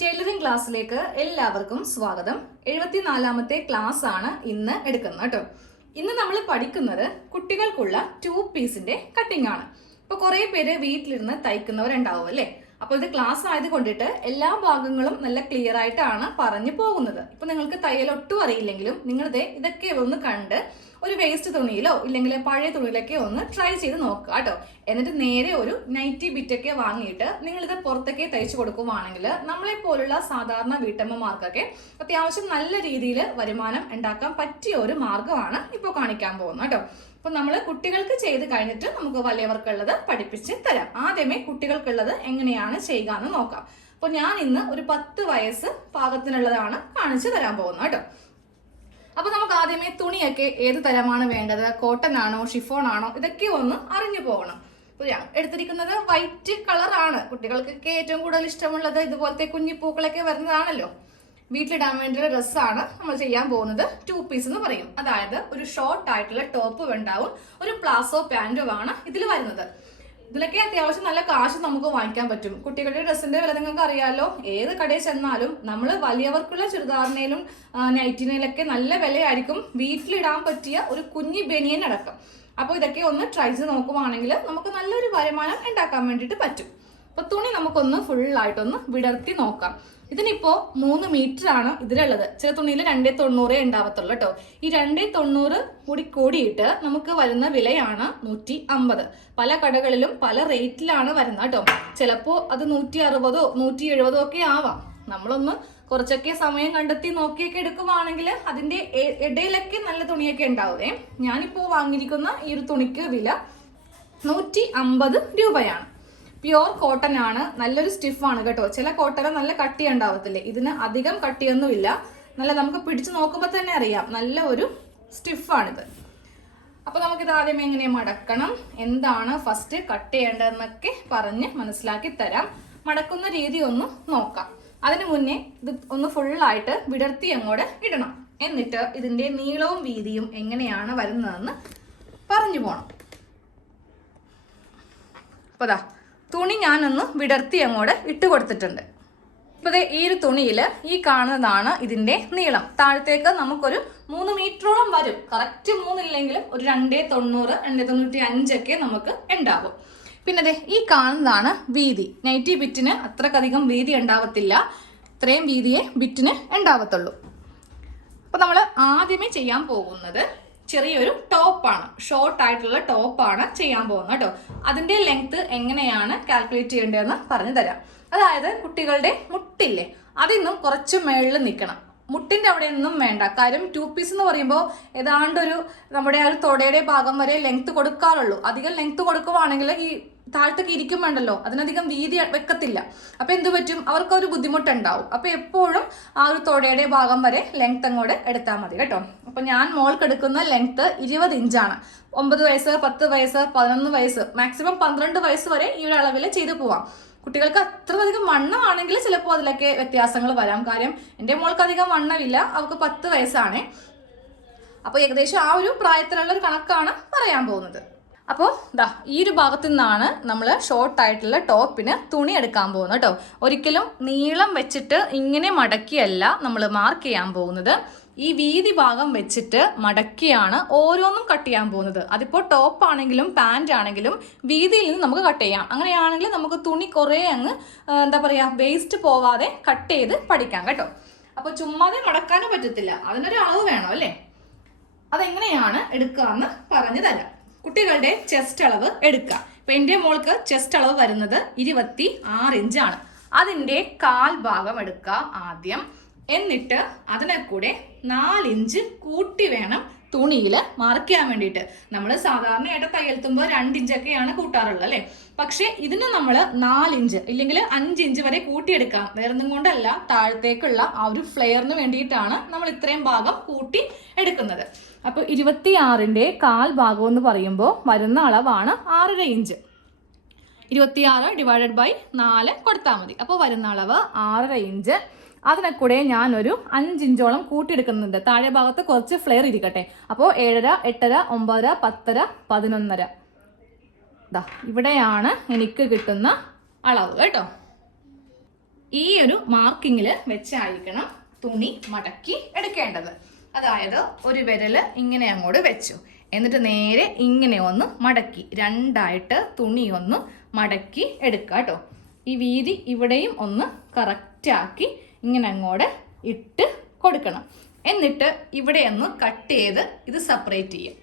Tailoring ക്ലാസ്സിലേക്ക് എല്ലാവർക്കും സ്വാഗതം. 74ാമത്തെ ക്ലാസ് ആണ് ഇന്ന് എടുക്കുന്നത് കേട്ടോ. ഇന്ന് നമ്മൾ പഠിക്കുന്നത് കുട്ടികൾക്കുള്ള 2 പീസിന്റെ കട്ടിംഗ് ആണ്. ഇപ്പൊ കുറെ പേര് വീട്ടിലിരുന്ന് തയ്ക്കുന്നവരുണ്ടാവും അല്ലേ? അപ്പോൾ ഇത് ക്ലാസ് ആയത് കൊണ്ടിട്ട് എല്ലാ ഭാഗങ്ങളും നല്ല ക്ലിയർ ആയിട്ടാണ് പറഞ്ഞു പോകുന്നത്. ഇപ്പൊ നിങ്ങൾക്ക് തയ്യൽ ഒട്ടും അറിയില്ലെങ്കിലും നിങ്ങളിത് ഇതൊക്കെ ഒന്ന് കണ്ട് ഒരു വേസ്റ്റ് തുണിയിലോ ഇല്ലെങ്കിൽ പഴയ തുണിയിലൊക്കെ ഒന്ന് ട്രൈ ചെയ്ത് നോക്കുക കേട്ടോ. എന്നിട്ട് നേരെ ഒരു നൈറ്റി ബിറ്റൊക്കെ വാങ്ങിയിട്ട് നിങ്ങളിത് പുറത്തൊക്കെ തയ്ച്ചു കൊടുക്കുവാണെങ്കിൽ നമ്മളെ പോലുള്ള സാധാരണ വീട്ടമ്മമാർക്കൊക്കെ അത്യാവശ്യം നല്ല രീതിയിൽ വരുമാനം ഉണ്ടാക്കാൻ പറ്റിയ ഒരു മാർഗമാണ് ഇപ്പോൾ കാണിക്കാൻ പോകുന്നത് കേട്ടോ. അപ്പൊ നമ്മൾ കുട്ടികൾക്ക് ചെയ്ത് കഴിഞ്ഞിട്ട് നമുക്ക് വലിയവർക്കുള്ളത് പഠിപ്പിച്ച് തരാം. ആദ്യമേ കുട്ടികൾക്കുള്ളത് എങ്ങനെയാണ് ചെയ്യുക എന്ന് നോക്കാം. അപ്പൊ ഞാൻ ഇന്ന് ഒരു 10 വയസ്സ് പാകത്തിനുള്ളതാണ് കാണിച്ചു തരാൻ പോകുന്നത് കേട്ടോ. അപ്പൊ നമുക്ക് ആദ്യമേ തുണിയൊക്കെ ഏത് തരമാണ് വേണ്ടത്, കോട്ടൺ ആണോ ഷിഫോൺ ആണോ, ഇതൊക്കെ ഒന്ന് അറിഞ്ഞു പോകണം. ഞാൻ എടുത്തിരിക്കുന്നത് വൈറ്റ് കളറാണ്. കുട്ടികൾക്കൊക്കെ ഏറ്റവും കൂടുതൽ ഇഷ്ടമുള്ളത് ഇതുപോലത്തെ കുഞ്ഞിപ്പൂക്കളൊക്കെ വരുന്നതാണല്ലോ. വീട്ടിലിടാൻ വേണ്ടിയുള്ള ഡ്രസ്സാണ് നമ്മൾ ചെയ്യാൻ പോകുന്നത്. 2 പീസ് എന്ന് പറയും. അതായത് ഒരു ഷോർട്ട് ആയിട്ടുള്ള ടോപ്പ് ഉണ്ടാവും, ഒരു പ്ലാസോ പാന്റുമാണ് ഇതിൽ വരുന്നത്. ഇതിലൊക്കെ അത്യാവശ്യം നല്ല കാശ് നമുക്ക് വാങ്ങിക്കാൻ പറ്റും. കുട്ടികളുടെ ഡ്രസ്സിന്റെ വില നിങ്ങൾക്ക് അറിയാലോ. ഏത് കടയിൽ ചെന്നാലും നമ്മൾ വലിയവർക്കുള്ള ചുരിദാറിനേലും നൈറ്റിനേലൊക്കെ നല്ല വിലയായിരിക്കും. വീട്ടിലിടാൻ പറ്റിയ ഒരു കുഞ്ഞി ബനിയൻ അടക്കം. അപ്പോൾ ഇതൊക്കെ ഒന്ന് ട്രൈ ചെയ്ത് നോക്കുവാണെങ്കിൽ നമുക്ക് നല്ലൊരു വരുമാനം ഉണ്ടാക്കാൻ വേണ്ടിയിട്ട് പറ്റും. അപ്പൊ തുണി നമുക്കൊന്ന് ഫുള്ളായിട്ടൊന്ന് വിടർത്തി നോക്കാം. ഇതിനിപ്പോ 3 മീറ്റർ ആണ് ഇതിലുള്ളത്. ചില തുണിയിൽ 290 ഉണ്ടാവത്തുള്ളൂ കേട്ടോ. ഈ 290 കൂടി കൂടിയിട്ട് നമുക്ക് വരുന്ന വിലയാണ് 150. പല കടകളിലും പല റേറ്റിലാണ് വരുന്നത് കേട്ടോ. ചിലപ്പോ അത് 160 170 ഒക്കെ ആവാം. നമ്മളൊന്ന് കുറച്ചൊക്കെ സമയം കണ്ടെത്തി നോക്കിയൊക്കെ എടുക്കുവാണെങ്കിൽ അതിന്റെ ഇടയിലൊക്കെ നല്ല തുണിയൊക്കെ ഉണ്ടാവുമേ. ഞാനിപ്പോ വാങ്ങിയിരിക്കുന്ന ഈ ഒരു തുണിക്ക് വില 150 രൂപയാണ്. പ്യുവർ കോട്ടൺ ആണ്. നല്ലൊരു സ്റ്റിഫാണ് കേട്ടോ. ചില കോട്ടൺ നല്ല കട്ടി ഉണ്ടാവത്തില്ലേ, ഇതിന് അധികം കട്ടിയൊന്നുമില്ല. നല്ല നമുക്ക് പിടിച്ചു നോക്കുമ്പോൾ തന്നെ അറിയാം നല്ല ഒരു സ്റ്റിഫാണിത്. അപ്പൊ നമുക്കിത് ആദ്യം എങ്ങനെ മടക്കണം, എന്താണ് ഫസ്റ്റ് കട്ട് ചെയ്യേണ്ടതെന്നൊക്കെ പറഞ്ഞ് മനസ്സിലാക്കി തരാം. മടക്കുന്ന രീതി ഒന്ന് നോക്കാം. അതിനു മുന്നേ ഇത് ഒന്ന് ഫുള്ളായിട്ട് വിടർത്തി അങ്ങോട്ട് ഇടണം. എന്നിട്ട് ഇതിന്റെ നീളവും വീതിയും എങ്ങനെയാണ് വരുന്നതെന്ന് പറഞ്ഞു പോണം. അപ്പൊ ദാ തുണി ഞാനൊന്ന് വിടർത്തി അങ്ങോട്ട് ഇട്ട് കൊടുത്തിട്ടുണ്ട്. ഇപ്പൊ ഈ ഒരു തുണിയിൽ ഈ കാണുന്നതാണ് ഇതിന്റെ നീളം. താഴത്തേക്ക് നമുക്കൊരു 3 മീറ്ററോളം വരും. കറക്റ്റ് 3 ഇല്ലെങ്കിലും ഒരു 290 295 ഒക്കെ നമുക്ക് ഉണ്ടാവും. പിന്നെ ഈ കാണുന്നതാണ് വീതി. നൈറ്റി ബിറ്റിന് അത്രക്കധികം വീതി ഉണ്ടാവത്തില്ല. ഇത്രയും വീതിയെ ബിറ്റിന് ഉണ്ടാവത്തുള്ളൂ. അപ്പൊ നമ്മൾ ആദ്യമേ ചെയ്യാൻ പോകുന്നത് ചെറിയൊരു ടോപ്പാണ്, ഷോർട്ട് ആയിട്ടുള്ള ടോപ്പാണ് ചെയ്യാൻ പോകുന്നത് കേട്ടോ. അതിന്റെ ലെങ്ത് എങ്ങനെയാണ് കാൽക്കുലേറ്റ് ചെയ്യേണ്ടതെന്ന് പറഞ്ഞു തരാം. അതായത് കുട്ടികളുടെ മുട്ടില്ലേ, അതിന്നും കുറച്ച് മേളിൽ നിൽക്കണം. മുട്ടിന്റെ അവിടെ ഒന്നും വേണ്ട. കാര്യം 2 പീസ് എന്ന് പറയുമ്പോൾ ഏതാണ്ടൊരു നമ്മുടെ ആ ഒരു തൊടയുടെ ഭാഗം വരെ ലെങ്ത് കൊടുക്കാറുള്ളൂ. അധികം ലെങ്ത് കൊടുക്കുവാണെങ്കിൽ ഈ താഴത്തേക്ക് ഇരിക്കും വേണ്ടല്ലോ, അതിനധികം വീതി വെക്കത്തില്ല. അപ്പൊ എന്ത് പറ്റും, അവർക്ക് ഒരു ബുദ്ധിമുട്ടുണ്ടാവും. അപ്പൊ എപ്പോഴും ആ ഒരു തൊടയുടെ ഭാഗം വരെ ലെങ്ത് അങ്ങോട്ട് എടുത്താൽ മതി കേട്ടോ. അപ്പൊ ഞാൻ മോൾക്ക് എടുക്കുന്ന ലെങ്ത് 20 ഇഞ്ചാണ്. 9 വയസ്സ് 10 വയസ്സ് 11 വയസ്സ് മാക്സിമം 12 വയസ്സ് വരെ ഈ ഒരു അളവിൽ ചെയ്തു പോവാം. കുട്ടികൾക്ക് അത്രയധികം വണ്ണമാണെങ്കിൽ ചിലപ്പോൾ അതിലൊക്കെ വ്യത്യാസങ്ങൾ വരാം. കാര്യം എൻ്റെ മോൾക്ക് അധികം വണ്ണമില്ല, അവൾക്ക് 10 വയസ്സാണ്. അപ്പൊ ഏകദേശം ആ ഒരു പ്രായത്തിലുള്ള ഒരു കണക്കാണ് പറയാൻ പോകുന്നത്. അപ്പോൾ ഈ ഒരു ഭാഗത്തു നിന്നാണ് നമ്മൾ ഷോർട്ട് ആയിട്ടുള്ള ടോപ്പിന് തുണി എടുക്കാൻ പോകുന്നത് കേട്ടോ. ഒരിക്കലും നീളം വെച്ചിട്ട് ഇങ്ങനെ മടക്കിയല്ല നമ്മൾ മാർക്ക് ചെയ്യാൻ പോകുന്നത്. ഈ വീതി ഭാഗം വെച്ചിട്ട് മടക്കിയാണ് ഓരോന്നും കട്ട് ചെയ്യാൻ പോകുന്നത്. അതിപ്പോൾ ടോപ്പ് ആണെങ്കിലും പാൻറ് ആണെങ്കിലും വീതിയിൽ നിന്ന് നമുക്ക് കട്ട് ചെയ്യാം. അങ്ങനെയാണെങ്കിൽ നമുക്ക് തുണി കുറേ അങ്ങ് എന്താ പറയുക വേസ്റ്റ് പോവാതെ കട്ട് ചെയ്ത് പഠിക്കാം കേട്ടോ. അപ്പോൾ ചുമ്മാതെ മടക്കാനും പറ്റത്തില്ല, അതിനൊരു അളവ് വേണം അല്ലേ. അതെങ്ങനെയാണ് എടുക്കുക എന്ന് പറഞ്ഞു തരാം. കുട്ടികളുടെ ചെസ്റ്റ് അളവ് എടുക്കുക. ഇപ്പൊ എൻ്റെ മോൾക്ക് ചെസ്റ്റ് അളവ് വരുന്നത് 26 ഇഞ്ചാണ്. അതിൻ്റെ 1/4 ഭാഗം എടുക്കുക ആദ്യം. എന്നിട്ട് അതിനെ കൂടെ 4 ഇഞ്ച് കൂട്ടി വേണം തുണിയിൽ മാർക്ക് ചെയ്യാൻ വേണ്ടിയിട്ട്. നമ്മൾ സാധാരണയായിട്ട് തയ്യൽ തുമ്പ് 2 ഇഞ്ചൊക്കെയാണ് കൂട്ടാറുള്ളത് അല്ലേ. പക്ഷെ ഇതിന് നമ്മൾ 4 ഇഞ്ച് ഇല്ലെങ്കിൽ 5 ഇഞ്ച് വരെ കൂട്ടിയെടുക്കാം. വേറൊന്നും കൊണ്ടല്ല, താഴത്തേക്കുള്ള ആ ഒരു ഫ്ലെയറിന് വേണ്ടിയിട്ടാണ് നമ്മൾ ഇത്രയും ഭാഗം കൂട്ടി എടുക്കുന്നത്. അപ്പോൾ 26ന്റെ 1/4 ഭാഗം എന്ന് പറയുമ്പോൾ വരുന്ന അളവാണ് 6.5 ഇഞ്ച്. 26 ഡിവൈഡഡ് ബൈ 4 കൊടുത്താൽ മതി. അപ്പോൾ വരുന്ന അളവ് 6.5 ഇഞ്ച്. അതിനെ കൂടെ ഞാനൊരു 5 ഇഞ്ചോളം കൂട്ടിയെടുക്കുന്നുണ്ട്. താഴെ ഭാഗത്ത് കുറച്ച് ഫ്ലെയർ ഇരിക്കട്ടെ. അപ്പോൾ 7.5 8.5 9.5 10.5 11.5 ഇവിടെയാണ് എനിക്ക് കിട്ടുന്ന അളവ് കേട്ടോ. ഈ ഒരു മാർക്കിങ്ങിൽ വെച്ചായിരിക്കണം തുണി മടക്കി എടുക്കേണ്ടത്. അതായത് ഒരു വിരല് ഇങ്ങനെ അങ്ങോട്ട് വെച്ചു, എന്നിട്ട് നേരെ ഇങ്ങനെ ഒന്ന് മടക്കി രണ്ടായിട്ട് തുണി ഒന്ന് മടക്കി എടുക്കുക കേട്ടോ. ഈ വീതി ഇവിടെയും ഒന്ന് കറക്റ്റാക്കി ഇങ്ങനെ അങ്ങോട്ട് ഇട്ട് കൊടുക്കണം. എന്നിട്ട് ഇവിടെ ഒന്ന് കട്ട് ചെയ്ത് ഇത് സെപ്പറേറ്റ് ചെയ്യും.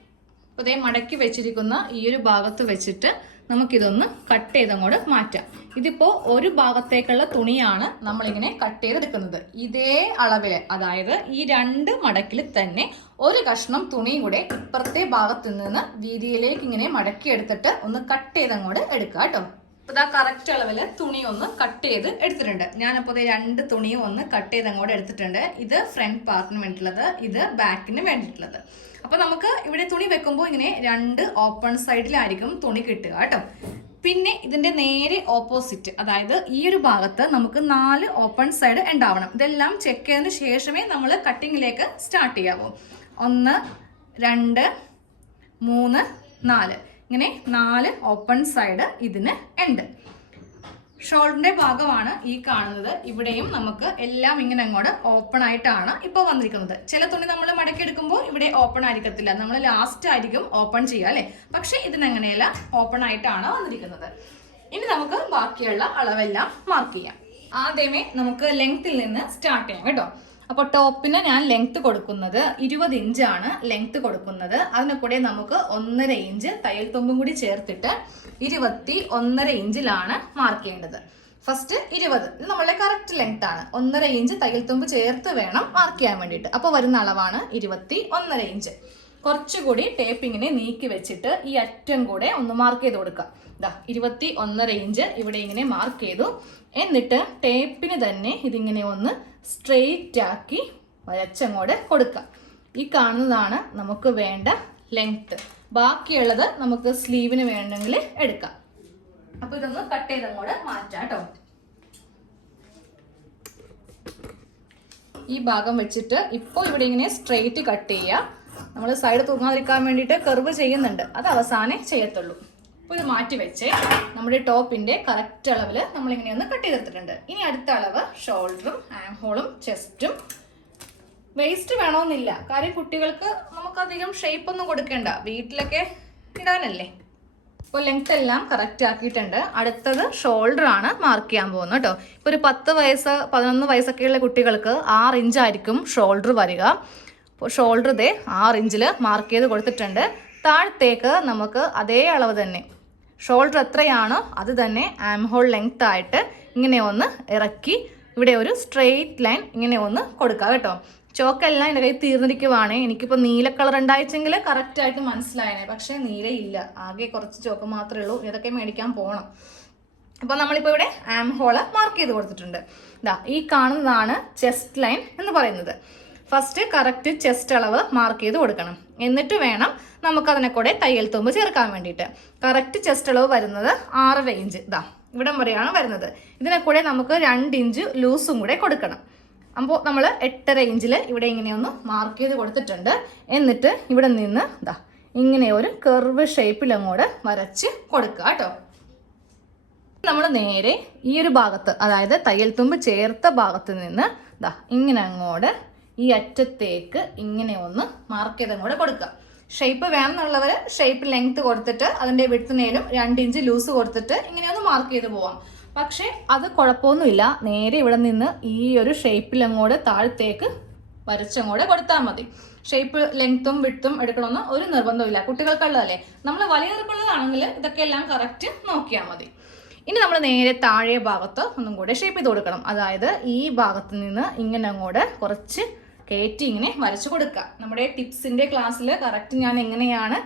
അപ്പോൾ ഇതേ മടക്കി വെച്ചിരിക്കുന്ന ഈ ഒരു ഭാഗത്ത് വെച്ചിട്ട് നമുക്കിതൊന്ന് കട്ട് ചെയ്ത് അങ്ങോട്ട് മാറ്റാം. ഇതിപ്പോൾ ഒരു ഭാഗത്തേക്കുള്ള തുണിയാണ് നമ്മളിങ്ങനെ കട്ട് ചെയ്തെടുക്കുന്നത്. ഇതേ അളവിൽ, അതായത് ഈ രണ്ട് മടക്കിൽ തന്നെ ഒരു കഷ്ണം തുണിയും കൂടെ ഇപ്പുറത്തെ ഭാഗത്ത് നിന്ന് വീതിയിലേക്ക് ഇങ്ങനെ മടക്കി എടുത്തിട്ട് ഒന്ന് കട്ട് ചെയ്ത് അങ്ങോട്ട് എടുക്കുക കേട്ടോ. അപ്പോൾ ഇതാ കറക്റ്റ് അളവിൽ തുണി ഒന്ന് കട്ട് ചെയ്ത് എടുത്തിട്ടുണ്ട്. ഞാനപ്പോൾ രണ്ട് തുണിയും ഒന്ന് കട്ട് ചെയ്ത് അങ്ങോട്ട് എടുത്തിട്ടുണ്ട്. ഇത് ഫ്രണ്ട് പാർട്ടിന് വേണ്ടിയിട്ടുള്ളത്, ഇത് ബാക്കിന് വേണ്ടിയിട്ടുള്ളത്. അപ്പോൾ നമുക്ക് ഇവിടെ തുണി വെക്കുമ്പോൾ ഇങ്ങനെ രണ്ട് ഓപ്പൺ സൈഡിലായിരിക്കും തുണി കിട്ടുക കേട്ടോ. പിന്നെ ഇതിന്റെ നേരെ ഓപ്പോസിറ്റ്, അതായത് ഈ ഒരു ഭാഗത്ത് നമുക്ക് 4 ഓപ്പൺ സൈഡ് ഉണ്ടാവണം. ഇതെല്ലാം ചെക്ക് ചെയ്തതിന് ശേഷമേ നമ്മൾ കട്ടിങ്ങിലേക്ക് സ്റ്റാർട്ട് ചെയ്യാവൂ. 1 2 3 4 ഇങ്ങനെ 4 ഓപ്പൺ സൈഡ് ഇതിന് ഉണ്ട്. ഷോൾഡറിന്റെ ഭാഗമാണ് ഈ കാണുന്നത്. ഇവിടെയും നമുക്ക് എല്ലാം ഇങ്ങനെ അങ്ങോട്ട് ഓപ്പൺ ആയിട്ടാണ് ഇപ്പോൾ വന്നിരിക്കുന്നത്. ചില തുണി നമ്മൾ മടക്കി എടുക്കുമ്പോൾ ഇവിടെ ഓപ്പൺ ആയിരിക്കത്തില്ല, നമ്മൾ ലാസ്റ്റ് ആയിരിക്കും ഓപ്പൺ ചെയ്യുക അല്ലേ. പക്ഷെ ഇതിനങ്ങനെയല്ല, ഓപ്പൺ ആയിട്ടാണ് വന്നിരിക്കുന്നത്. ഇനി നമുക്ക് ബാക്കിയുള്ള അളവെല്ലാം മാർക്ക് ചെയ്യാം. ആദ്യമേ നമുക്ക് ലെങ്ത്തിൽ നിന്ന് സ്റ്റാർട്ട് ചെയ്യാം കേട്ടോ. അപ്പോൾ ടോപ്പിന് ഞാൻ ലെങ്ത് കൊടുക്കുന്നത് 20 ഇഞ്ചാണ് ലെങ്ത് കൊടുക്കുന്നത്. അതിനെ കൂടെ നമുക്ക് 1.5 ഇഞ്ച് തയ്യൽ തുമ്പും കൂടി ചേർത്തിട്ട് 21.5 ഇഞ്ചിലാണ് മാർക്ക് ചെയ്യേണ്ടത്. ഫസ്റ്റ് 20, ഇത് നമ്മളുടെ കറക്റ്റ് ലെങ്ത് ആണ്. 1.5 ഇഞ്ച് തയ്യൽ തുമ്പ് ചേർത്ത് വേണം മാർക്ക് ചെയ്യാൻ വേണ്ടിയിട്ട്. അപ്പോൾ വരുന്ന അളവാണ് 21.5 ഇഞ്ച്. കുറച്ചുകൂടി ടേപ്പിങ്ങിനെ നീക്കി വെച്ചിട്ട് ഈ അറ്റം കൂടെ ഒന്ന് മാർക്ക് ചെയ്ത് കൊടുക്കാം. ഇതാ 21.5 ഇഞ്ച് ഇവിടെ ഇങ്ങനെ മാർക്ക് ചെയ്തു. എന്നിട്ട് ടേപ്പിന് തന്നെ ഇതിങ്ങനെ ഒന്ന് സ്ട്രെയിറ്റ് ആക്കി വരച്ചങ്ങോട്ട് കൊടുക്കാം. ഈ കാണുന്നതാണ് നമുക്ക് വേണ്ട ലെങ്ത്. ബാക്കിയുള്ളത് നമുക്ക് സ്ലീവിന് വേണമെങ്കിൽ എടുക്കാം. അപ്പൊ ഇതൊന്ന് കട്ട് ചെയ്തങ്ങോട്ട് മാറ്റാം കേട്ടോ. ഈ ഭാഗം വെച്ചിട്ട് ഇപ്പോൾ ഇവിടെ ഇങ്ങനെ സ്ട്രെയിറ്റ് കട്ട് ചെയ്യുക. നമ്മൾ സൈഡ് തൂങ്ങാതിരിക്കാൻ വേണ്ടിയിട്ട് കർവ് ചെയ്യുന്നുണ്ട്, അത് അവസാനം ചെയ്യത്തുള്ളൂ. അപ്പോൾ ഇത് മാറ്റി വെച്ച് നമ്മുടെ ടോപ്പിന്റെ കറക്റ്റ് അളവിൽ നമ്മളിങ്ങനെ ഒന്ന് കട്ട് ചെയ്തെടുത്തിട്ടുണ്ട്. ഇനി അടുത്ത അളവ് ഷോൾഡറും ആം ഹോളും ചെസ്റ്റും. വേസ്റ്റ് വേണമെന്നില്ല, കാര്യം കുട്ടികൾക്ക് നമുക്കധികം ഷേപ്പ് ഒന്നും കൊടുക്കേണ്ട, വീട്ടിലൊക്കെ ഇടാനല്ലേ. അപ്പോൾ ലെങ്ത് എല്ലാം കറക്റ്റ് ആക്കിയിട്ടുണ്ട്. അടുത്തത് ഷോൾഡർ ആണ് മാർക്ക് ചെയ്യാൻ പോകുന്നത് കേട്ടോ. ഇപ്പോൾ ഒരു 10 വയസ്സ് 11 വയസ്സൊക്കെയുള്ള കുട്ടികൾക്ക് 6 ഇഞ്ചായിരിക്കും ഷോൾഡർ വരിക. അപ്പോൾ ഷോൾഡർ ഇതേ 6 ഇഞ്ചിൽ മാർക്ക് ചെയ്ത് കൊടുത്തിട്ടുണ്ട്. താഴത്തേക്ക് നമുക്ക് അതേ അളവ് തന്നെ ഷോൾഡർ എത്രയാണോ അത് തന്നെ ആം ഹോൾ ലെങ്ത് ആയിട്ട് ഇങ്ങനെ ഒന്ന് ഇറക്കി ഇവിടെ ഒരു സ്ട്രെയിറ്റ് ലൈൻ ഇങ്ങനെ ഒന്ന് കൊടുക്കുക കേട്ടോ. ചോക്കെല്ലാം എൻ്റെ കയ്യിൽ തീർന്നിരിക്കുവാണ്. എനിക്കിപ്പോൾ നീല കളർ ഉണ്ടായിച്ചെങ്കിൽ കറക്റ്റായിട്ട് മനസ്സിലായനെ, പക്ഷേ നീലയില്ല, ആകെ കുറച്ച് ചോക്ക് മാത്രമേ ഉള്ളൂ. ഇതൊക്കെ മേടിക്കാൻ പോകണം. അപ്പോൾ നമ്മളിപ്പോൾ ഇവിടെ ആം ഹോള് മാർക്ക് ചെയ്ത് കൊടുത്തിട്ടുണ്ട്. ഇതാ ഈ കാണുന്നതാണ് ചെസ്റ്റ് ലൈൻ എന്ന് പറയുന്നത്. ഫസ്റ്റ് കറക്റ്റ് ചെസ്റ്റ് അളവ് മാർക്ക് ചെയ്ത് കൊടുക്കണം. എന്നിട്ട് വേണം നമുക്കതിനെ കൂടെ തയ്യൽ തുമ്പ് ചേർക്കാൻ വേണ്ടിയിട്ട്. കറക്റ്റ് ചെസ്റ്റ് അളവ് വരുന്നത് 6.5 ഇഞ്ച്, ഇതാ ഇവിടം വരെയാണ് വരുന്നത്. ഇതിനെ കൂടെ നമുക്ക് 2 ഇഞ്ച് ലൂസും കൂടെ കൊടുക്കണം. അപ്പോൾ നമ്മൾ 8.5 ഇഞ്ചിൽ ഇവിടെ ഇങ്ങനെയൊന്ന് മാർക്ക് ചെയ്ത് കൊടുത്തിട്ടുണ്ട്. എന്നിട്ട് ഇവിടെ നിന്ന് ഇതാ ഇങ്ങനെ ഒരു കർവ് ഷേപ്പിൽ അങ്ങോട്ട് വരച്ച് കൊടുക്കുക കേട്ടോ. നമ്മൾ നേരെ ഈ ഒരു ഭാഗത്ത്, അതായത് തയ്യൽ തുമ്പ് ചേർത്ത ഭാഗത്ത് നിന്ന് ഇതാ ഇങ്ങനെ അങ്ങോട്ട് ഈ അറ്റത്തേക്ക് ഇങ്ങനെ ഒന്ന് മാർക്ക് ചെയ്ത് അങ്ങോട്ട് കൊടുക്കുക. ഷേപ്പ് വേണമെന്നുള്ളവർ ഷേപ്പ് ലെങ്ത് കൊടുത്തിട്ട് അതിൻ്റെ വിഡ്ത്തിനേലും 2 ഇഞ്ച് ലൂസ് കൊടുത്തിട്ട് ഇങ്ങനെ ഒന്ന് മാർക്ക് ചെയ്ത് പോവാം. പക്ഷേ അത് കുഴപ്പമൊന്നുമില്ല. നേരെ ഇവിടെ നിന്ന് ഈ ഒരു ഷേപ്പിൽ അങ്ങോട്ട് താഴത്തേക്ക് വരച്ചങ്ങോട്ട് കൊടുത്താൽ മതി. ഷേപ്പ് ലെങ്ത്തും വിഡ്ത്തും എടുക്കണമെന്ന് ഒരു നിർബന്ധമില്ല, കുട്ടികൾക്കുള്ളതല്ലേ. നമ്മൾ വലിയവർക്കുള്ളതാണെങ്കിൽ ഇതൊക്കെ എല്ലാം കറക്റ്റ് നോക്കിയാൽ മതി. ഇനി നമ്മൾ നേരെ താഴെ ഭാഗത്ത് ഒന്നും കൂടെ ഷേപ്പ് ചെയ്ത് കൊടുക്കണം. അതായത് ഈ ഭാഗത്ത് നിന്ന് ഇങ്ങനെ അങ്ങോട്ട് കുറച്ച് കയറ്റി ഇങ്ങനെ വരച്ചു കൊടുക്കുക. നമ്മുടെ ടിപ്സിൻ്റെ ക്ലാസ്സിൽ കറക്റ്റ് ഞാൻ എങ്ങനെയാണ്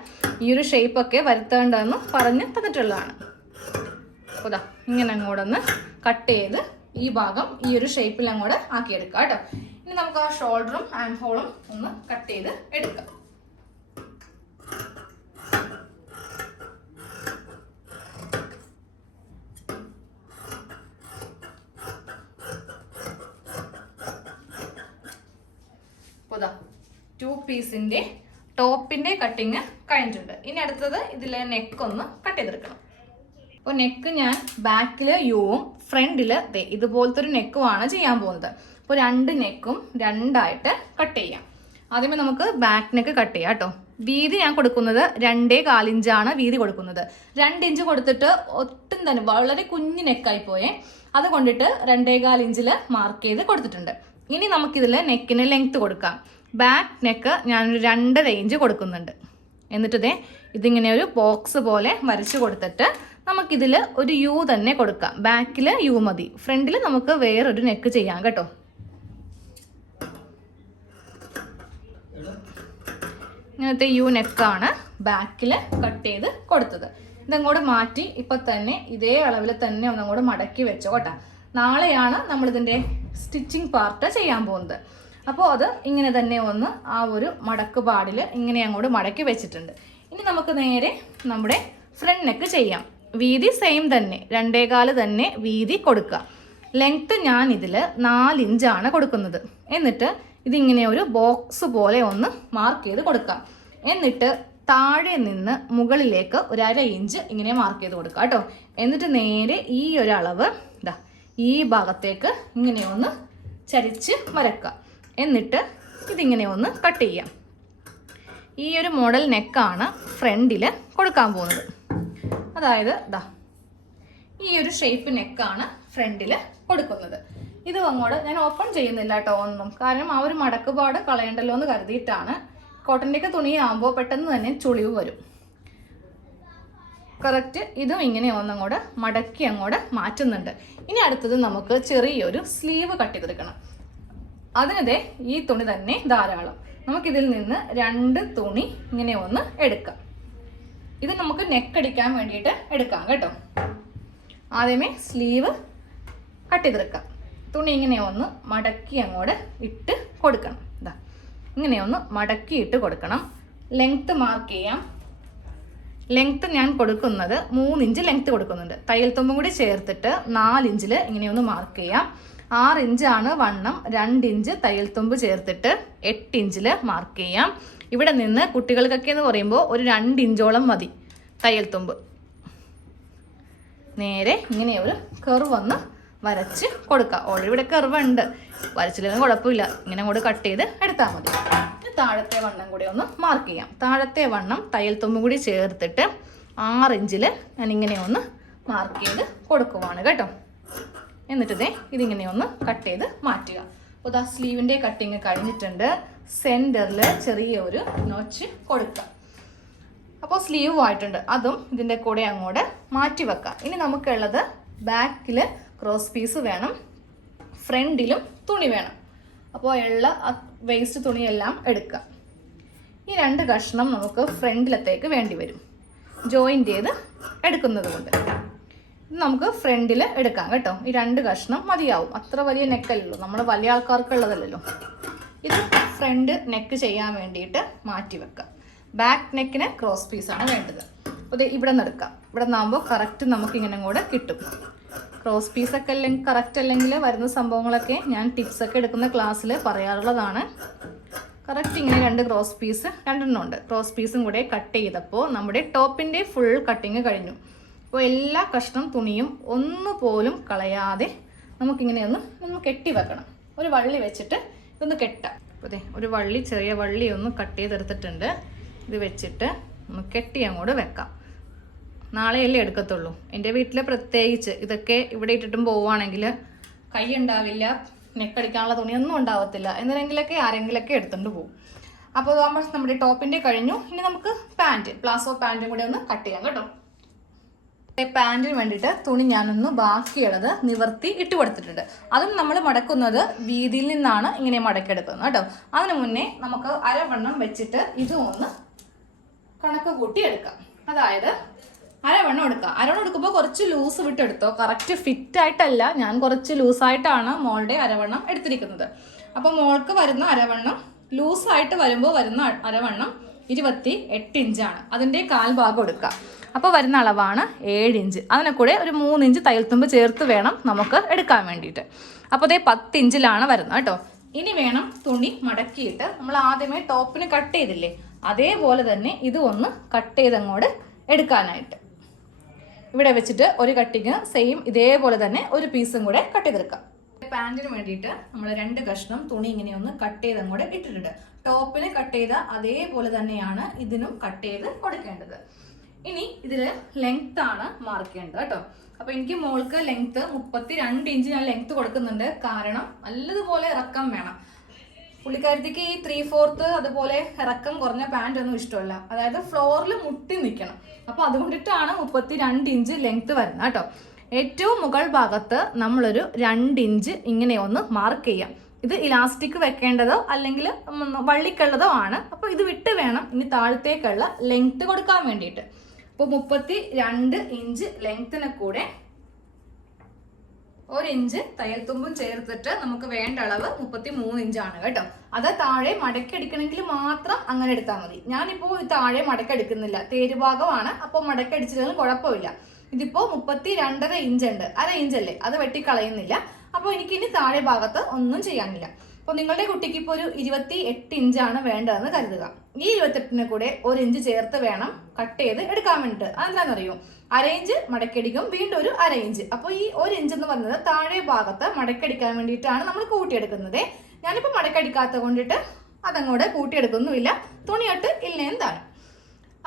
ഈ ഒരു ഷേപ്പൊക്കെ വരുത്തേണ്ടതെന്ന് പറഞ്ഞ് തന്നിട്ടുള്ളതാണ്. അപ്പോൾ ഇങ്ങനെ അങ്ങോട്ടൊന്ന് കട്ട് ചെയ്ത് ഈ ഭാഗം ഈ ഒരു ഷേപ്പിൽ അങ്ങോട്ട് ആക്കിയെടുക്കുക കേട്ടോ. ഇനി നമുക്ക് ആ ഷോൾഡറും ആം ഹോളും ഒന്ന് കട്ട് ചെയ്ത് എടുക്കാം. അപ്പോൾ 2 പീസിൻ്റെ ടോപ്പിൻ്റെ കട്ടിങ് കഴിഞ്ഞിട്ടുണ്ട്. ഇനി അടുത്തത് ഇതിലെ നെക്ക് ഒന്ന് കട്ട് ചെയ്തെടുക്കണം. അപ്പോൾ നെക്ക് ഞാൻ ബാക്കിൽ യുവും ഫ്രണ്ടിൽ ഇതുപോലത്തെ ഒരു നെക്കുമാണ് ചെയ്യാൻ പോകുന്നത്. അപ്പോൾ 2 നെക്കും 2ആയിട്ട് കട്ട് ചെയ്യാം. ആദ്യമേ നമുക്ക് ബാക്ക് നെക്ക് കട്ട് ചെയ്യാം കേട്ടോ. വീതി ഞാൻ കൊടുക്കുന്നത് 2.25 ഇഞ്ചാണ് വീതി കൊടുക്കുന്നത്. 2 ഇഞ്ച് കൊടുത്തിട്ട് ഒട്ടും തന്നെ വളരെ കുഞ്ഞു നെക്കായി പോയേ, അത് കൊണ്ടിട്ട് 2.25 ഇഞ്ചിൽ മാർക്ക് ചെയ്ത് കൊടുത്തിട്ടുണ്ട്. ഇനി നമുക്കിതിൽ നെക്കിന് ലെങ്ത്ത് കൊടുക്കാം. ബാക്ക് നെക്ക് ഞാനൊരു 2.5 ഇഞ്ച് കൊടുക്കുന്നുണ്ട്. എന്നിട്ട് ഇതിങ്ങനെ ഒരു ബോക്സ് പോലെ വരച്ച് കൊടുത്തിട്ട് നമുക്കിതിൽ ഒരു യു തന്നെ കൊടുക്കാം. ബാക്കിൽ യു മതി, ഫ്രണ്ടിൽ നമുക്ക് വേറൊരു നെക്ക് ചെയ്യാം കേട്ടോ. ഇങ്ങനത്തെ യു നെക്കാണ് ബാക്കിൽ കട്ട് ചെയ്ത് കൊടുത്തത്. ഇതങ്ങോട്ട് മാറ്റി ഇപ്പം തന്നെ ഇതേ അളവിൽ തന്നെ ഒന്നങ്ങോട്ട് മടക്കി വെച്ചോ കേട്ടോ. നാളെയാണ് നമ്മളിതിൻ്റെ സ്റ്റിച്ചിങ് പാർട്ട് ചെയ്യാൻ പോകുന്നത്. അപ്പോൾ അത് ഇങ്ങനെ തന്നെ ഒന്ന് ആ ഒരു മടക്ക് പാടിൽ ഇങ്ങനെ അങ്ങോട്ട് മടക്കി വെച്ചിട്ടുണ്ട്. ഇനി നമുക്ക് നേരെ നമ്മുടെ ഫ്രണ്ട് നെക്ക് ചെയ്യാം. വീതി സെയിം തന്നെ, 2.25 തന്നെ വീതി കൊടുക്കുക. ലെങ്ത്ത് ഞാൻ ഇതിൽ 4 ഇഞ്ചാണ് കൊടുക്കുന്നത്. എന്നിട്ട് ഇതിങ്ങനെ ഒരു ബോക്സ് പോലെ ഒന്ന് മാർക്ക് ചെയ്ത് കൊടുക്കാം. എന്നിട്ട് താഴെ നിന്ന് മുകളിലേക്ക് ഒരു 1/2 ഇഞ്ച് ഇങ്ങനെ മാർക്ക് ചെയ്ത് കൊടുക്കുക കേട്ടോ. എന്നിട്ട് നേരെ ഈ ഒരു അളവ് ഈ ഭാഗത്തേക്ക് ഇങ്ങനെ ഒന്ന് ചരിച്ച് വരക്കുക. എന്നിട്ട് ഇതിങ്ങനെ ഒന്ന് കട്ട് ചെയ്യാം. ഈ ഒരു മോഡൽ നെക്കാണ് ഫ്രണ്ടിൽ കൊടുക്കാൻ പോകുന്നത്. അതായത് ഈ ഒരു ഷേപ്പ് നെക്കാണ് ഫ്രണ്ടിൽ കൊടുക്കുന്നത്. ഇത് അങ്ങോട്ട് ഞാൻ ഓപ്പൺ ചെയ്യുന്നില്ല കേട്ടോ ഒന്നും, കാരണം ആ ഒരു മടക്കുപാട് കളയണ്ടല്ലോ എന്ന് കരുതിയിട്ടാണ്. കോട്ടൻ്റെയൊക്കെ തുണിയാകുമ്പോൾ പെട്ടെന്ന് തന്നെ ചുളിവ് വരും. കറക്റ്റ് ഇതും ഇങ്ങനെ ഒന്നങ്ങോട്ട് മടക്കി അങ്ങോട്ട് മാറ്റുന്നുണ്ട്. ഇനി അടുത്തത് നമുക്ക് ചെറിയൊരു സ്ലീവ് കട്ട് ചെയ്തെടുക്കണം. അതിനതേ ഈ തുണി തന്നെ ധാരാളം. നമുക്കിതിൽ നിന്ന് 2 തുണി ഇങ്ങനെ ഒന്ന് എടുക്കാം. ഇത് നമുക്ക് നെക്ക് അടിക്കാൻ വേണ്ടിയിട്ട് എടുക്കാം കേട്ടോ. ആദ്യമേ സ്ലീവ് കട്ട് ചെയ്തെടുക്കാം. തുണി ഇങ്ങനെ ഒന്ന് മടക്കി അങ്ങോട്ട് ഇട്ട് കൊടുക്കണം. ഇങ്ങനെ ഒന്ന് മടക്കി ഇട്ട് കൊടുക്കണം. ലെങ്ത്ത് മാർക്ക് ചെയ്യാം. ലെങ്ത്ത് ഞാൻ കൊടുക്കുന്നത് 3 ഇഞ്ച് ലെങ്ത്ത് കൊടുക്കുന്നുണ്ട്. തയ്യൽ തുമ്പും കൂടി ചേർത്തിട്ട് 4 ഇഞ്ചിൽ ഇങ്ങനെ ഒന്ന് മാർക്ക് ചെയ്യാം. 6 ഇഞ്ചാണ് വണ്ണം, 2 ഇഞ്ച് തയ്യൽ തുമ്പ് ചേർത്തിട്ട് 8 ഇഞ്ചിൽ മാർക്ക് ചെയ്യാം. ഇവിടെ നിന്ന് കുട്ടികൾക്കൊക്കെ എന്ന് പറയുമ്പോൾ ഒരു 2 ഇഞ്ചോളം മതി തയ്യൽ തുമ്പ്. നേരെ ഇങ്ങനെ ഒരു കർവ് ഒന്ന് വരച്ച് കൊടുക്കുക. ഓൾറെഡി ഇവിടെ കർവ് ഉണ്ട്, വരച്ചില്ലെങ്കിൽ കുഴപ്പമില്ല. ഇങ്ങനെ കൂടെ കട്ട് ചെയ്ത് എടുത്താൽ മതി. താഴത്തെ വണ്ണം കൂടി ഒന്ന് മാർക്ക് ചെയ്യാം. താഴത്തെ വണ്ണം തയ്യൽ തുമ്പ് കൂടി ചേർത്തിട്ട് 6 ഇഞ്ചിൽ ഞാനിങ്ങനെ ഒന്ന് മാർക്ക് ചെയ്ത് കൊടുക്കുവാണ് കേട്ടോ. എന്നിട്ട് ഇതിങ്ങനെ ഒന്ന് കട്ട് ചെയ്ത് മാറ്റുക. അപ്പോൾ സ്ലീവിൻ്റെ കട്ടിങ് കഴിഞ്ഞിട്ടുണ്ട്. സെൻറ്ററിൽ ചെറിയൊരു നോച്ച് കൊടുക്കുക. അപ്പോൾ സ്ലീവ് ആയിട്ടുണ്ട്. അതും ഇതിൻ്റെ കൂടെ അങ്ങോട്ട് മാറ്റി വെക്കാം. ഇനി നമുക്കുള്ളത് ബാക്കിൽ ക്രോസ് പീസ് വേണം, ഫ്രണ്ടിലും തുണി വേണം. അപ്പോൾ ഉള്ള വേസ്റ്റ് തുണിയെല്ലാം എടുക്കുക. ഈ 2 കഷ്ണം നമുക്ക് ഫ്രണ്ടിലത്തേക്ക് വേണ്ടി വരും, ജോയിൻ്റ് ചെയ്ത് എടുക്കുന്നത് കൊണ്ട്. ഇത് നമുക്ക് ഫ്രണ്ടിൽ എടുക്കാം കേട്ടോ. ഈ 2 കഷ്ണം മതിയാവും. അത്ര വലിയ നെക്കല്ലല്ലോ, നമ്മൾ വലിയ ആൾക്കാർക്കുള്ളതല്ലല്ലോ. ഇത് ഫ്രണ്ട് നെക്ക് ചെയ്യാൻ വേണ്ടിയിട്ട് മാറ്റി വെക്കാം. ബാക്ക് നെക്കിന് ക്രോസ് പീസാണ് വേണ്ടത്. അപ്പോൾ ഇവിടെ നിന്ന് എടുക്കാം. ഇവിടെ നിന്നാകുമ്പോൾ കറക്റ്റ് നമുക്കിങ്ങനെ കൂടെ കിട്ടും. ക്രോസ് പീസൊക്കെ അല്ലെങ്കിൽ കറക്റ്റ് അല്ലെങ്കിൽ വരുന്ന സംഭവങ്ങളൊക്കെ ഞാൻ ടിപ്സൊക്കെ എടുക്കുന്ന ക്ലാസ്സിൽ പറയാറുള്ളതാണ്. കറക്റ്റ് ഇങ്ങനെ 2 ക്രോസ് പീസ് 2 ഉണ്ട്. ക്രോസ് പീസും കൂടെ കട്ട് ചെയ്തപ്പോൾ നമ്മുടെ ടോപ്പിൻ്റെ ഫുൾ കട്ടിങ് കഴിഞ്ഞു. അപ്പോൾ എല്ലാ കഷ്ണം തുണിയും ഒന്നുപോലും കളയാതെ നമുക്കിങ്ങനെ ഒന്ന് കെട്ടി വെക്കണം. ഒരു വള്ളി വെച്ചിട്ട് ഇതൊന്ന് കെട്ടാം. അപ്പോൾ ഒരു വള്ളി, ചെറിയ വള്ളി ഒന്ന് കട്ട് ചെയ്തെടുത്തിട്ടുണ്ട്. ഇത് വെച്ചിട്ട് ഒന്ന് കെട്ടി അങ്ങോട്ട് വെക്കാം. നാളെയല്ലേ എടുക്കത്തുള്ളൂ. എൻ്റെ വീട്ടിൽ പ്രത്യേകിച്ച് ഇതൊക്കെ ഇവിടെ ഇട്ടിട്ടും പോവുകയാണെങ്കിൽ കൈ ഉണ്ടാവില്ല, നെക്കടിക്കാനുള്ള തുണിയൊന്നും ഉണ്ടാവത്തില്ല. എന്തിനെങ്കിലൊക്കെ ആരെങ്കിലൊക്കെ എടുത്തുകൊണ്ട് പോകും. അപ്പോൾ നമ്മുടെ ടോപ്പിൻ്റെ കഴിഞ്ഞു. ഇനി നമുക്ക് പാൻറ്റ്, പ്ലാസോ പാൻറ്റും കൂടി ഒന്ന് കട്ട് ചെയ്യാം കേട്ടോ. പാൻറ്റിന് വേണ്ടിയിട്ട് തുണി ഞാനൊന്ന് ബാക്കിയുള്ളത് നിവർത്തി ഇട്ട് കൊടുത്തിട്ടുണ്ട്. അതും നമ്മൾ മടക്കുന്നത് വീതിയിൽ നിന്നാണ് ഇങ്ങനെ മടക്കിയെടുക്കുന്നത് കേട്ടോ. അതിന് മുന്നേ നമുക്ക് അരവണ്ണം വെച്ചിട്ട് ഇതും ഒന്ന് കണക്ക് കൂട്ടി എടുക്കാം. അതായത് അരവണ്ണം എടുക്കാം. അരവണ്ണം എടുക്കുമ്പോൾ കുറച്ച് ലൂസ് വിട്ടെടുത്തോ. കറക്റ്റ് ഫിറ്റായിട്ടല്ല, ഞാൻ കുറച്ച് ലൂസായിട്ടാണ് മോളുടെ അരവണ്ണം എടുത്തിരിക്കുന്നത്. അപ്പോൾ മോൾക്ക് വരുന്ന അരവണ്ണം ലൂസായിട്ട് വരുമ്പോൾ വരുന്ന അരവണ്ണം 28 ഇഞ്ചാണ്. അതിൻ്റെ 1/4 ഭാഗം എടുക്കുക. അപ്പോൾ വരുന്ന അളവാണ് 7 ഇഞ്ച്. അതിനെ കൂടെ ഒരു 3 ഇഞ്ച് തയ്യൽത്തുമ്പ് ചേർത്ത് വേണം നമുക്ക് എടുക്കാൻ വേണ്ടിയിട്ട്. അപ്പോൾ 10 ഇഞ്ചിലാണ് വരുന്നത് കേട്ടോ. ഇനി വേണം തുണി മടക്കിയിട്ട് നമ്മൾ ആദ്യമേ ടോപ്പിന് കട്ട് ചെയ്തില്ലേ, അതേപോലെ തന്നെ ഇത് ഒന്ന് കട്ട് ചെയ്തങ്ങോട്ട് എടുക്കാനായിട്ട്. ഇവിടെ വെച്ചിട്ട് ഒരു കട്ടിങ് സെയിം ഇതേപോലെ തന്നെ ഒരു പീസും കൂടെ കട്ട് ചെയ്തെടുക്കാം. പാൻറ്റിന് വേണ്ടിയിട്ട് നമ്മൾ 2 കഷ്ണം തുണി ഇങ്ങനെ ഒന്ന് കട്ട് ചെയ്ത് അങ്ങോട്ട് ഇട്ടിട്ടുണ്ട്. ടോപ്പിന് കട്ട് ചെയ്ത അതേപോലെ തന്നെയാണ് ഇതിനും കട്ട് ചെയ്ത് കൊടുക്കേണ്ടത്. ഇനി ഇതിൽ ലെങ്ത് ആണ് മാർക്ക് ചെയ്യേണ്ടത് കേട്ടോ. അപ്പൊ എനിക്ക് മോൾക്ക് ലെങ്ത് 32 ഇഞ്ച് ഞാൻ ലെങ്ത് കൊടുക്കുന്നുണ്ട്. കാരണം നല്ലതുപോലെ ഇറക്കം വേണം. പുള്ളിക്കാരത്തേക്ക് ഈ 3/4 അതുപോലെ ഇറക്കം കുറഞ്ഞ പാൻറ് ഒന്നും ഇഷ്ടമല്ല. അതായത് ഫ്ലോറിൽ മുട്ടി നിൽക്കണം. അപ്പൊ അതുകൊണ്ടിട്ടാണ് 32 ഇഞ്ച് ലെങ്ത് വരുന്നത് കേട്ടോ. ഏറ്റവും മുകൾ ഭാഗത്ത് നമ്മളൊരു 2 ഇഞ്ച് ഇങ്ങനെ ഒന്ന് മാർക്ക് ചെയ്യാം. ഇത് ഇലാസ്റ്റിക് വെക്കേണ്ടതോ അല്ലെങ്കിൽ വള്ളിക്കുള്ളതോ ആണ്. അപ്പോൾ ഇത് വിട്ട് വേണം ഇനി താഴത്തേക്കുള്ള ലെങ്ത് കൊടുക്കാൻ വേണ്ടിയിട്ട്. അപ്പോൾ 32 ഇഞ്ച് ലെങ്ത്തിന് കൂടെ 1 ഇഞ്ച് തയ്യൽ തുമ്പും ചേർത്തിട്ട് നമുക്ക് വേണ്ട അളവ് 33 ഇഞ്ചാണ് കേട്ടോ. അത് താഴെ മടക്കി അടിക്കണമെങ്കിൽ മാത്രം അങ്ങനെ എടുത്താൽ മതി. ഞാനിപ്പോൾ താഴെ മടക്കി അടിക്കുന്നില്ല, തേരുഭാഗമാണ്. അപ്പോൾ മടക്കി അടിച്ചില്ലെങ്കിലും കുഴപ്പമില്ല. ഇതിപ്പോൾ 32.5 ഇഞ്ച് ഉണ്ട്, 1/2 ഇഞ്ചല്ലേ, അത് വെട്ടിക്കളയുന്നില്ല. അപ്പോൾ എനിക്കിനി താഴെ ഭാഗത്ത് ഒന്നും ചെയ്യാനില്ല. അപ്പോൾ നിങ്ങളുടെ കുട്ടിക്ക് ഇപ്പോൾ ഒരു 28 ഇഞ്ചാണ് വേണ്ടതെന്ന് കരുതുക. ഈ 28ന് കൂടെ 1 ഇഞ്ച് ചേർത്ത് വേണം കട്ട് ചെയ്ത് എടുക്കാൻ വേണ്ടിയിട്ട്. അതെന്താണെന്നറിയോ, 1/2 ഇഞ്ച് മടക്കടിക്കും, വീണ്ടും ഒരു 1/2 ഇഞ്ച്. അപ്പോൾ ഈ 1 ഇഞ്ച് എന്ന് പറയുന്നത് താഴെ ഭാഗത്ത് മടക്കടിക്കാൻ വേണ്ടിയിട്ടാണ് നമ്മൾ കൂട്ടിയെടുക്കുന്നത്. ഞാനിപ്പോൾ മടക്കടിക്കാത്ത കൊണ്ടിട്ട് അതങ്ങോട്ട് കൂട്ടിയെടുക്കൊന്നുമില്ല, തുണിയിട്ട് ഇല്ലേന്താണ്.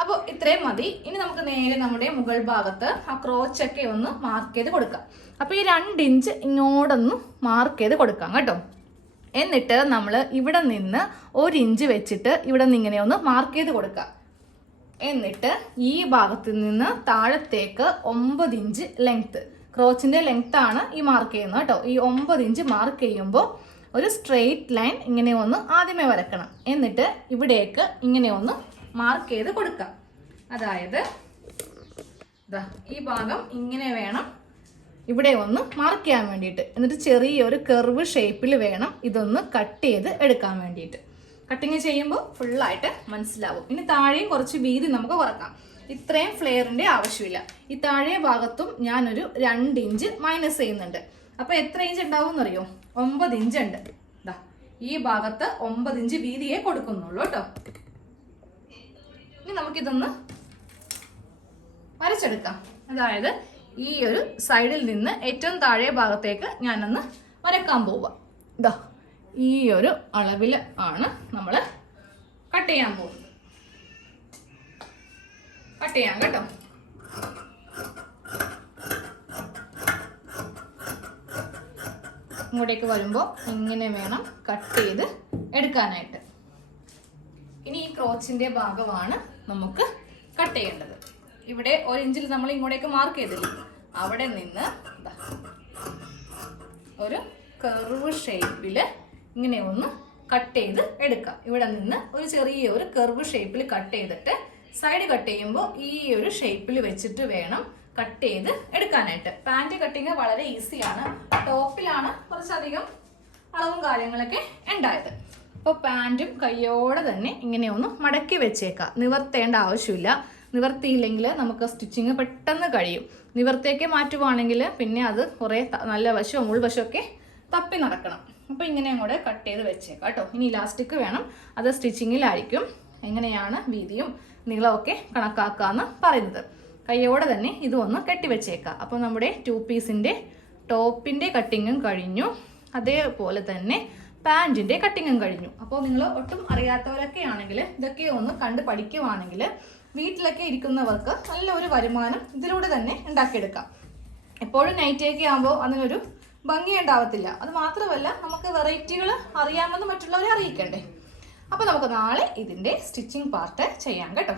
അപ്പോൾ ഇത്രയും മതി. ഇനി നമുക്ക് നേരെ നമ്മുടെ മുകൾ ഭാഗത്ത് ആ ക്രോച്ചൊക്കെ ഒന്ന് മാർക്ക് ചെയ്ത് കൊടുക്കാം. അപ്പോൾ ഈ 2 ഇഞ്ച് ഇങ്ങോട്ടൊന്ന് മാർക്ക് ചെയ്ത് കൊടുക്കാം കേട്ടോ. എന്നിട്ട് നമ്മൾ ഇവിടെ നിന്ന് 1 ഇഞ്ച് വെച്ചിട്ട് ഇവിടെ നിന്ന് ഇങ്ങനെ ഒന്ന് മാർക്ക് ചെയ്ത് കൊടുക്കാം. എന്നിട്ട് ഈ ഭാഗത്ത് നിന്ന് താഴത്തേക്ക് 9 ഇഞ്ച് ലെങ്ത്ത്, ക്രോച്ചിൻ്റെ ലെങ്ത് ആണ് ഈ മാർക്ക് ചെയ്യുന്നത് കേട്ടോ. ഈ 9 ഇഞ്ച് മാർക്ക് ചെയ്യുമ്പോൾ ഒരു സ്ട്രെയിറ്റ് ലൈൻ ഇങ്ങനെ ഒന്ന് ആദ്യമേ വരക്കണം. എന്നിട്ട് ഇവിടേക്ക് ഇങ്ങനെ ഒന്ന് മാർക്ക് ചെയ്ത് കൊടുക്കാം. അതായത് ഈ ഭാഗം ഇങ്ങനെ വേണം ഇവിടെ ഒന്ന് മാർക്ക് ചെയ്യാൻ വേണ്ടിയിട്ട്. എന്നിട്ട് ചെറിയൊരു കർവ് ഷേപ്പിൽ വേണം ഇതൊന്ന് കട്ട് ചെയ്ത് എടുക്കാൻ വേണ്ടിയിട്ട്. കട്ടിങ് ചെയ്യുമ്പോൾ ഫുള്ളായിട്ട് മനസ്സിലാവും. ഇനി താഴെയും കുറച്ച് വീതി നമുക്ക് കുറക്കാം. ഇത്രയും ഫ്ലെയറിൻ്റെ ആവശ്യമില്ല. ഈ താഴെ ഭാഗത്തും ഞാനൊരു 2 ഇഞ്ച് മൈനസ് ചെയ്യുന്നുണ്ട്. അപ്പോൾ എത്ര ഇഞ്ച് ഉണ്ടാവും എന്നറിയോ, 9 ഇഞ്ച് ഉണ്ട്. ഈ ഭാഗത്ത് 9 ഇഞ്ച് വീതിയെ കൊടുക്കുന്നുള്ളൂ കേട്ടോ. ഇനി നമുക്കിതൊന്ന് വരച്ചെടുക്കാം. അതായത് ഈ ഒരു സൈഡിൽ നിന്ന് ഏറ്റവും താഴെ ഭാഗത്തേക്ക് ഞാനൊന്ന് വരക്കാൻ പോവുക. ഈ ഒരു അളവിൽ ആണ് നമ്മൾ കട്ട് ചെയ്യാൻ പോകുന്നത്. കട്ട് ചെയ്യാം കേട്ടോ. ഇങ്ങോട്ടേക്ക് വരുമ്പോൾ ഇങ്ങനെ വേണം കട്ട് ചെയ്ത് എടുക്കാനായിട്ട്. ഇനി ഈ ക്രോച്ചിൻ്റെ ഭാഗമാണ് നമുക്ക് കട്ട് ചെയ്യേണ്ടത്. ഇവിടെ 1 ഇഞ്ചിൽ നമ്മൾ ഇങ്ങോട്ടേക്ക് മാർക്ക് ചെയ്തില്ല, അവിടെ നിന്ന് ഒരു കർവ് ഷേപ്പിൽ ഇങ്ങനെ ഒന്ന് കട്ട് ചെയ്ത് എടുക്കാം. ഇവിടെ നിന്ന് ഒരു ചെറിയൊരു കർവ് ഷേപ്പിൽ കട്ട് ചെയ്തിട്ട് സൈഡ് കട്ട് ചെയ്യുമ്പോൾ ഈ ഒരു ഷേപ്പിൽ വെച്ചിട്ട് വേണം കട്ട് ചെയ്ത് എടുക്കാനായിട്ട്. പാൻറ് കട്ടിങ് വളരെ ഈസിയാണ്. ടോപ്പിലാണ് കുറച്ചധികം അളവും കാര്യങ്ങളൊക്കെ ഉണ്ടായത്. അപ്പോൾ പാൻറ്റും കയ്യോടെ തന്നെ ഇങ്ങനെ ഒന്ന് മടക്കി വെച്ചേക്കാം. നിവർത്തേണ്ട ആവശ്യമില്ല. നിവർത്തിയില്ലെങ്കിൽ നമുക്ക് സ്റ്റിച്ചിങ് പെട്ടെന്ന് കഴിയും. നിവർത്തിയൊക്കെ മാറ്റുവാണെങ്കിൽ പിന്നെ അത് കുറേ നല്ല വശവും ഉൾവശമൊക്കെ തപ്പി നടക്കണം. അപ്പോൾ ഇങ്ങനെ അങ്ങോട്ട് കട്ട് ചെയ്ത് വെച്ചേക്കാം കേട്ടോ. ഇനി ഇലാസ്റ്റിക് വേണം, അത് സ്റ്റിച്ചിങ്ങിലായിരിക്കും. എങ്ങനെയാണ് വീതിയും നീളമൊക്കെ കണക്കാക്കാമെന്ന് പറയുന്നത്. കയ്യോടെ തന്നെ ഇത് ഒന്ന് കെട്ടി വെച്ചേക്കാം. അപ്പോൾ നമ്മുടെ 2 പീസിൻ്റെ ടോപ്പിൻ്റെ കട്ടിങ്ങും കഴിഞ്ഞു, അതേപോലെ തന്നെ പാൻറ്റിൻ്റെ കട്ടിങ്ങും കഴിഞ്ഞു. അപ്പോൾ നിങ്ങൾ ഒട്ടും അറിയാത്തവരൊക്കെ ആണെങ്കിൽ ഇതൊക്കെ ഒന്ന് കണ്ട് പഠിക്കുവാണെങ്കിൽ വീട്ടിലൊക്കെ ഇരിക്കുന്നവർക്ക് നല്ലൊരു വരുമാനം ഇതിലൂടെ തന്നെ ഉണ്ടാക്കിയെടുക്കാം. എപ്പോഴും നൈറ്റിയൊക്കെ ആകുമ്പോൾ അതിനൊരു ഭംഗി ഉണ്ടാവത്തില്ല. അത് മാത്രമല്ല നമുക്ക് വെറൈറ്റികൾ അറിയാമെന്ന് മറ്റുള്ളവരെ അറിയിക്കണ്ടേ. അപ്പോൾ നമുക്ക് നാളെ ഇതിൻ്റെ സ്റ്റിച്ചിങ് പാർട്ട് ചെയ്യാം കേട്ടോ.